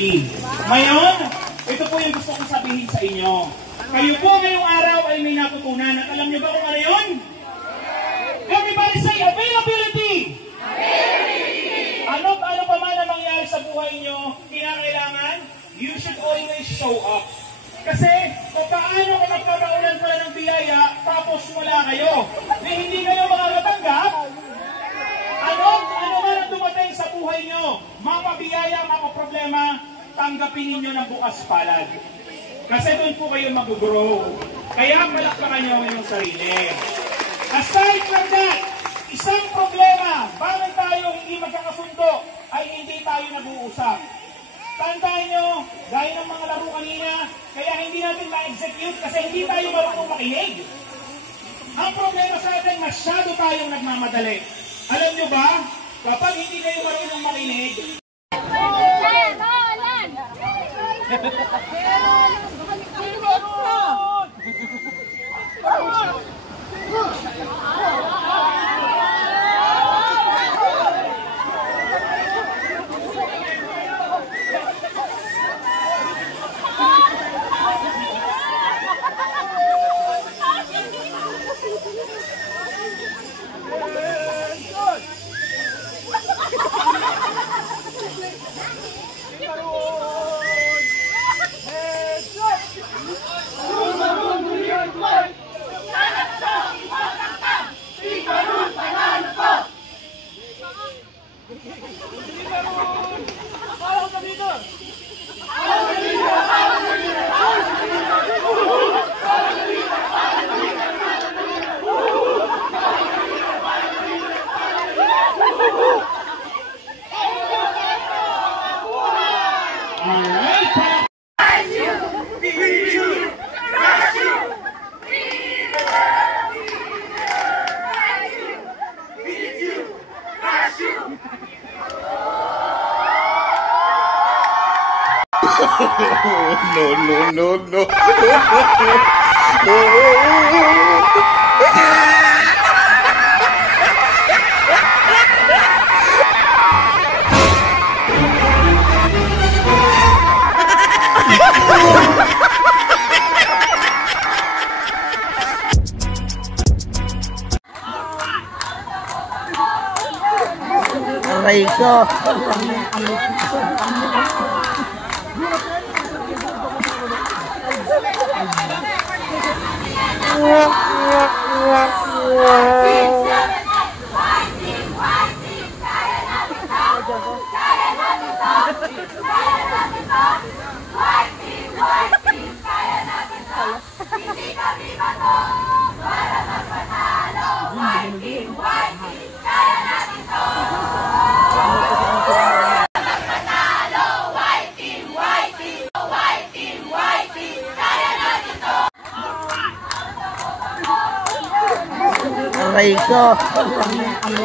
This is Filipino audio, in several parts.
Ngayon, ito po yung gusto kong sabihin sa inyo. Kayo po ngayong araw ay may natutunan. At alam niyo ba kung ano yun? Everybody say availability! Ano pa man ang mangyari sa buhay niyo, kinakailangan, you should always show up. Kasi, paano kung nagkakaulan pala ng biyaya, tapos wala kayo? Hindi kayo makakatanggap? Ano man ang dumating sa buhay nyo, mapabiyaya, mapaproblema, tanggapin ninyo ng bukas palad. Kasi doon po kayo mag-grow. Kaya palakpakan nyo yung sarili. Aside from that, isang problema, bakit tayo hindi magkakasundo, ay hindi tayo nag-uusap. Tandaan nyo, gaya ng mga laro kanina, kaya hindi natin ma-execute kasi hindi tayo marunong makinig. Ang problema sa atin, masyado tayong nagmamadali. Alam nyo ba, kapag hindi kayo marunong makinig, No. Aray ko. Aray ko. No.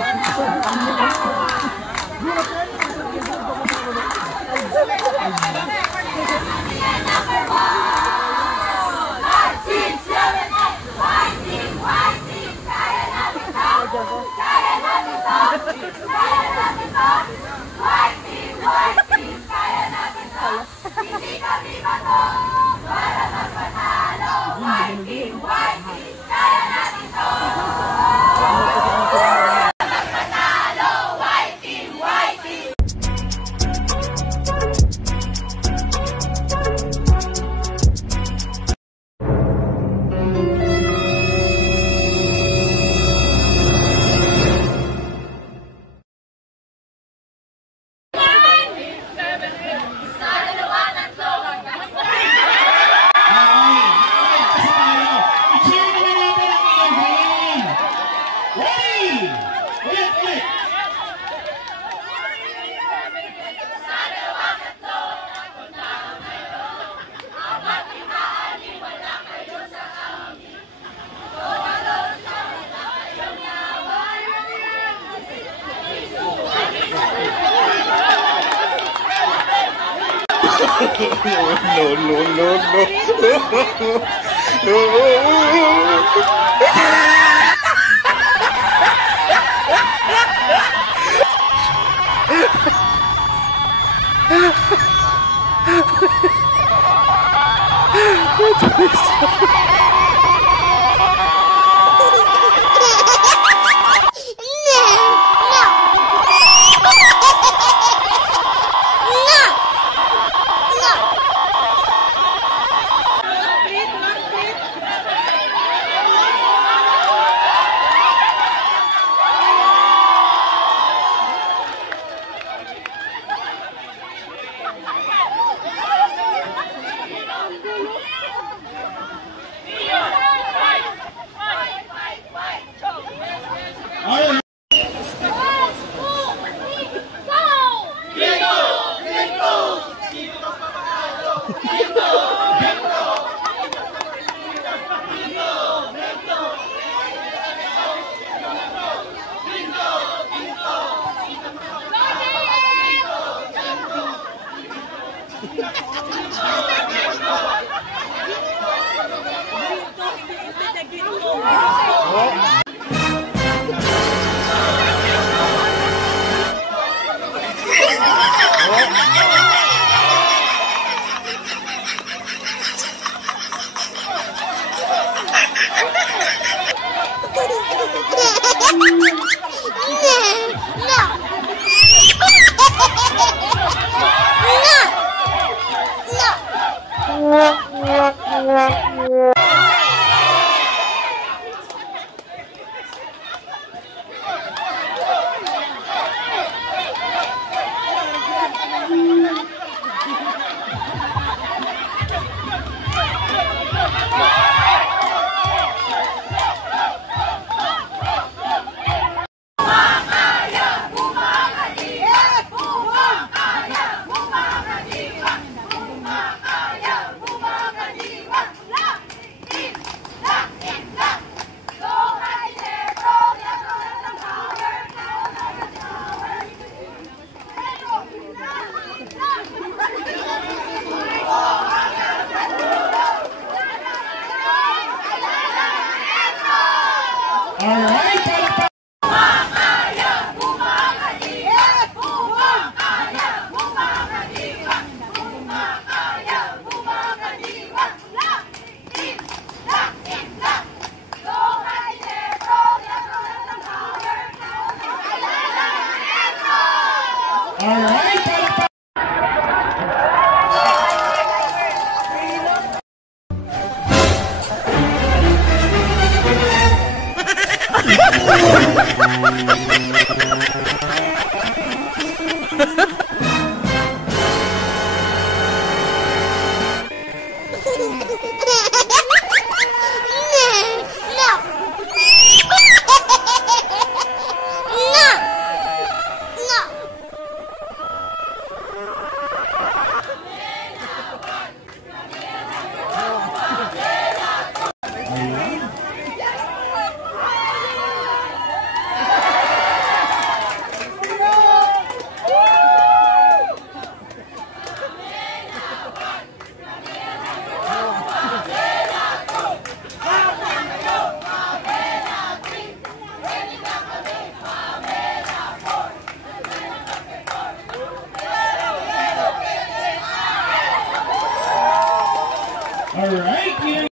Alright,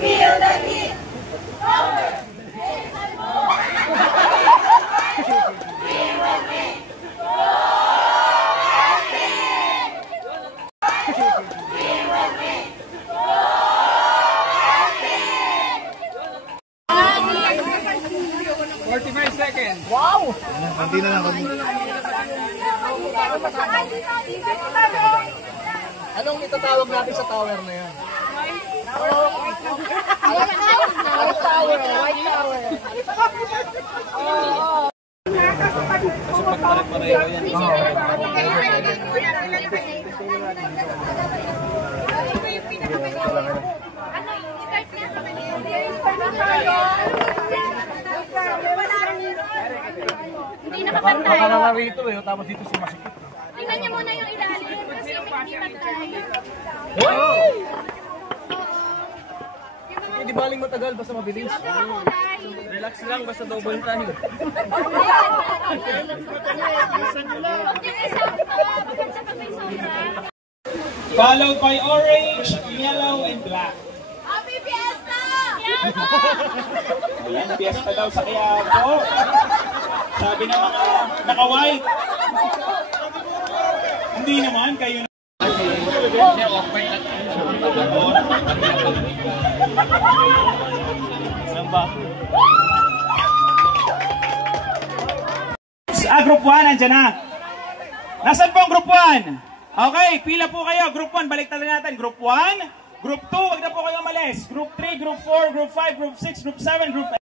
Feel the heat. Over. Hindi na lang kami. Anong itatawag natin sa tower na yan? White tower, white tower. Hindi nakapantay. Nakakala rito eh, tapos dito sumasikip. Tingnan niyo muna yung ilalim kasi hindi pantay. Hindi baling matagal, basta mabilis. Relax lang, basta double time. Huwag niyo may sakto. Maganda pag may sobra. Followed by orange, yellow, and black. Happy Fiesta! Ayan, fiesta daw sa Quiapo. Sabi ng mga naka-white. Hindi naman, kayo na. Group 1, andyan na. Nasaan po ang Group 1? Okay, pila po kayo. Group 1, balik talaga natin. Group 1, Group 2, wag na po kayo umalis. Group 3, Group 4, Group 5, Group 6, Group 7, Group 8.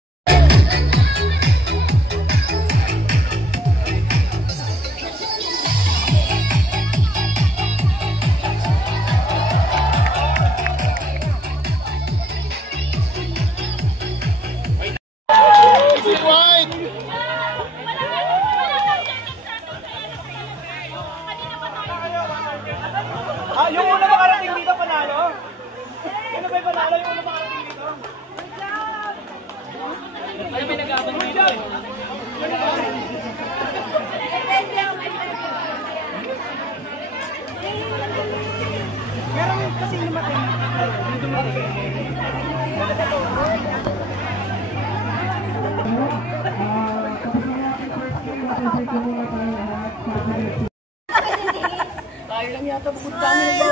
Yung una makarating dito panalo? Ano ba yung panalo? Yung una makarating dito? Ano may nag-aabang dito eh? Meron kasi lumating. Tayo lang yata pupunta niyo.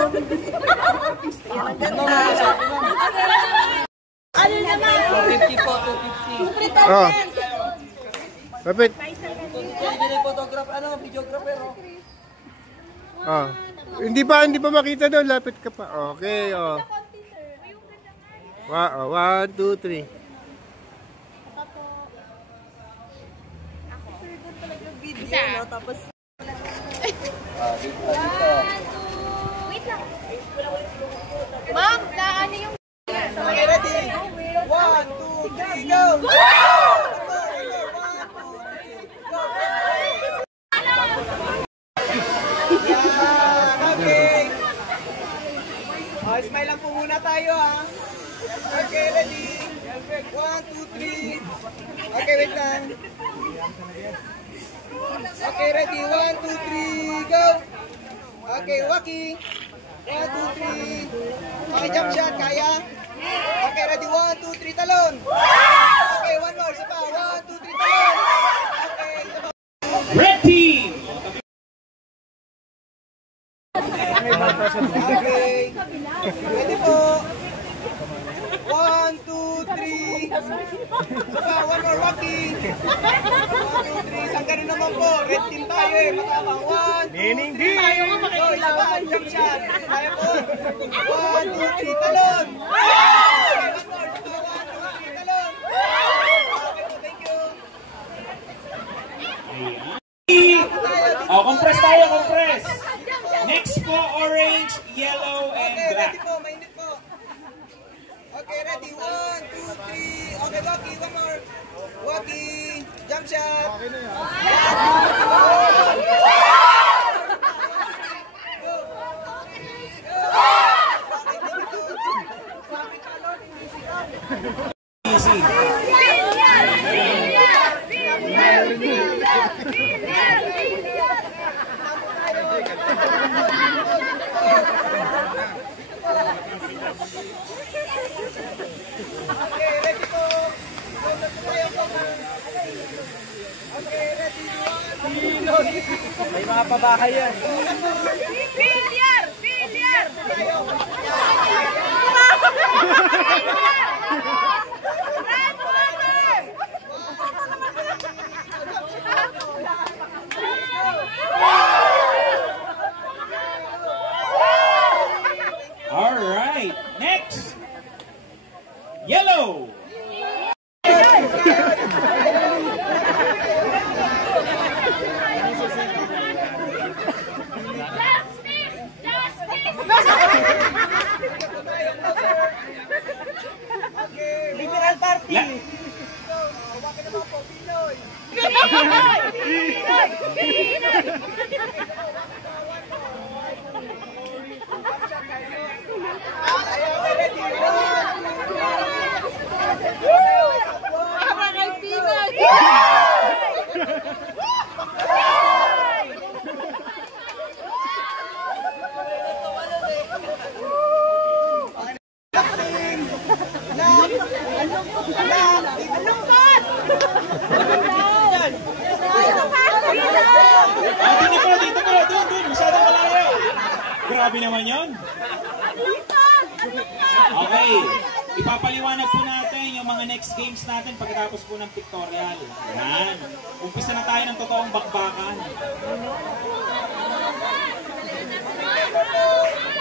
Ano naman? 250 po, 250. Oh. Kapit. Pwede photograph, videographer. Oh. Hindi pa makita doon. Lapit ka pa. Okay, oh. Wow, 1, 2, 3. Isa. Wait lang. Ma'am, ano yung... Okay, ready? 1, 2, 3, go! Okay. Smile lang po muna tayo ha. Okay, ready? 1, 2, 3. Okay, wait lang. Okay, ready? 1, 2, 3, go! Okay, walking. 1, 2, 3. Okay, jump shot, kaya? Okay, ready? 1, 2, 3, talon. Okay, one more, isa pa. 1, 2, 3, talon. Okay, isa pa. Red team! Okay. Ready po. 1, 2, 3. Isa pa, one more walking. 1, 2, 3. Isang ganun naman po. Red team tayo eh. Matabang. 1, 2, 3. Go, isa pa. Jump shot. Kaya po. 1, 2, 3. Talon. Okay, one more. Isa pa. 1, 2, 3. Talon. Okay po, thank you. Oh, compress tayo, compress. Next po, orange, yellow, and Okay, black. ready po. Mainit po. Okay, ready. 1, 2, 3. Okay, walkie. One more. Walkie. Jump shot. Easy. Okay, ready po. Okay, ready. 1, 2, 3. May mga pabahay yan. Bilyar! Bilyar! Red water! All right. Next, yellow. Justice! Justice! Liberal Party. La- Bakit naman po, Pinoy? Pinoy! Pinoy! Pinoy! Okay, ready. 1, 2, 3. Para kay Pinoy! Alakting! Alak! Alak! Alungkot! Dito po, doon, masyadong malayo. Grabe naman yun. Okay, ipapaliwanag po natin yung mga next games natin pagkatapos po ng pictorial. Yan. Umpisa na tayo ng totoong bakbakan.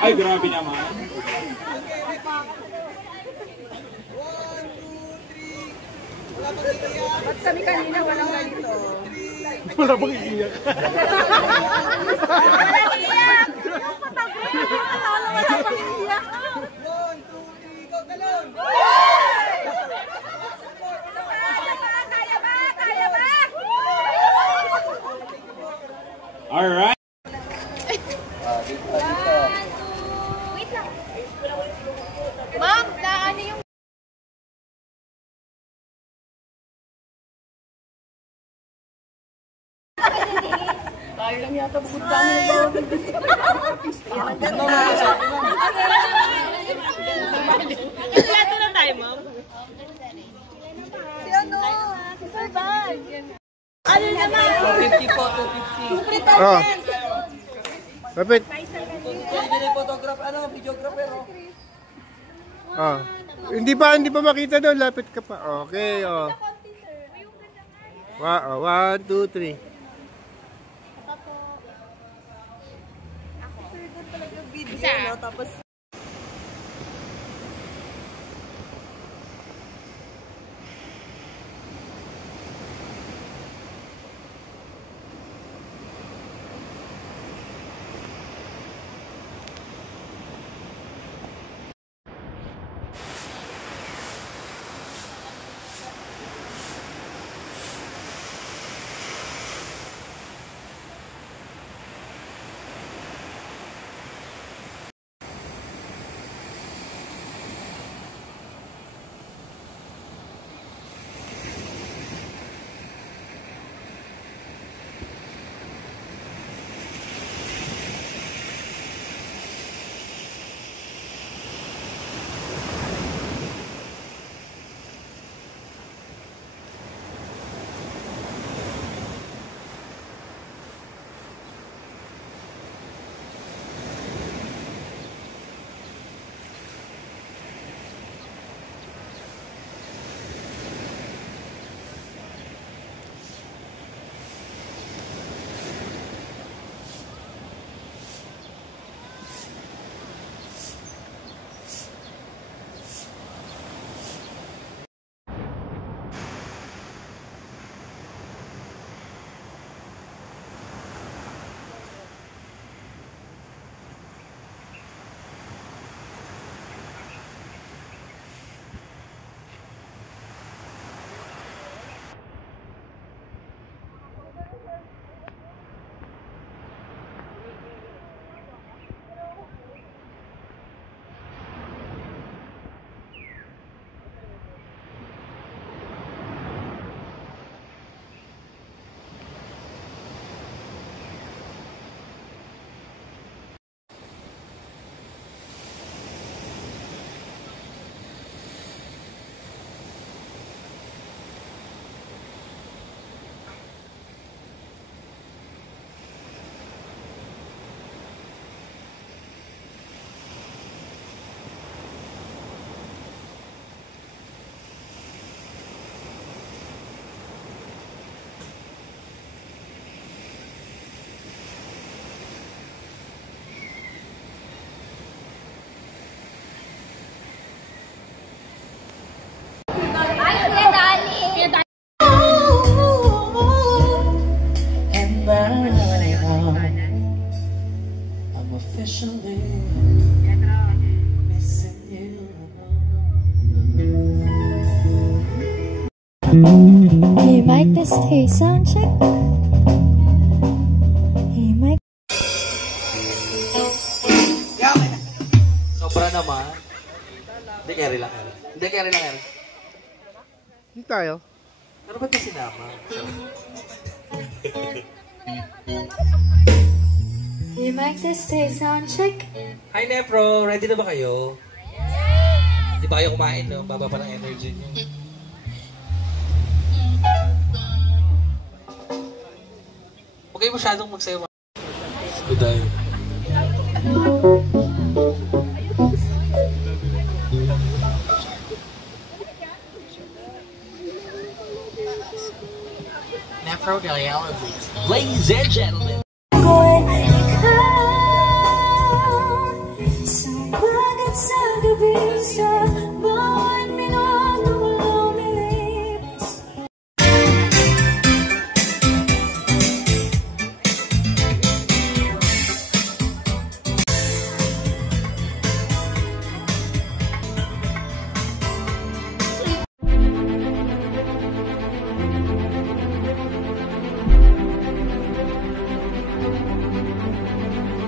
Ay, grabe naman. 1, 2, 3. Wala pang iiyak. Ba't sabi kanina walang ganito? Wala bang iiyak? Walang iyak! Yung patabi! Wala pang iyak! 1, 2, 3, go, talon! Kaya ba? Kaya ba? Alright. Wait lang. Ma'am, ano yung... Tayo lang yata bukod kami ng bawang. Plato na tayo, ma'am. Si ano? Si Sir Bag. Ano naman? 250 po, 250. Oh. Lapit. Hindi photographer, ano, videographer, oh. Oh. Hindi pa makita doon. Lapit ka pa. Okay, oh. Wow, 1, 2, 3. Isa. Hey, mic this taste sound check. Hey, mic. Sobra naman. Hindi, carry lang. Hindi, carry lang. Hindi tayo. Pero ba't na sinama? Hey, mic this taste sound check. Hi, Nepro. Ready na ba kayo? Di ba kayo kumain, no? Baba pa ng energy niyo. Huwag kayo masyadong magsayo. Good tayo. Nephrodiliasis. Ladies and gentlemen,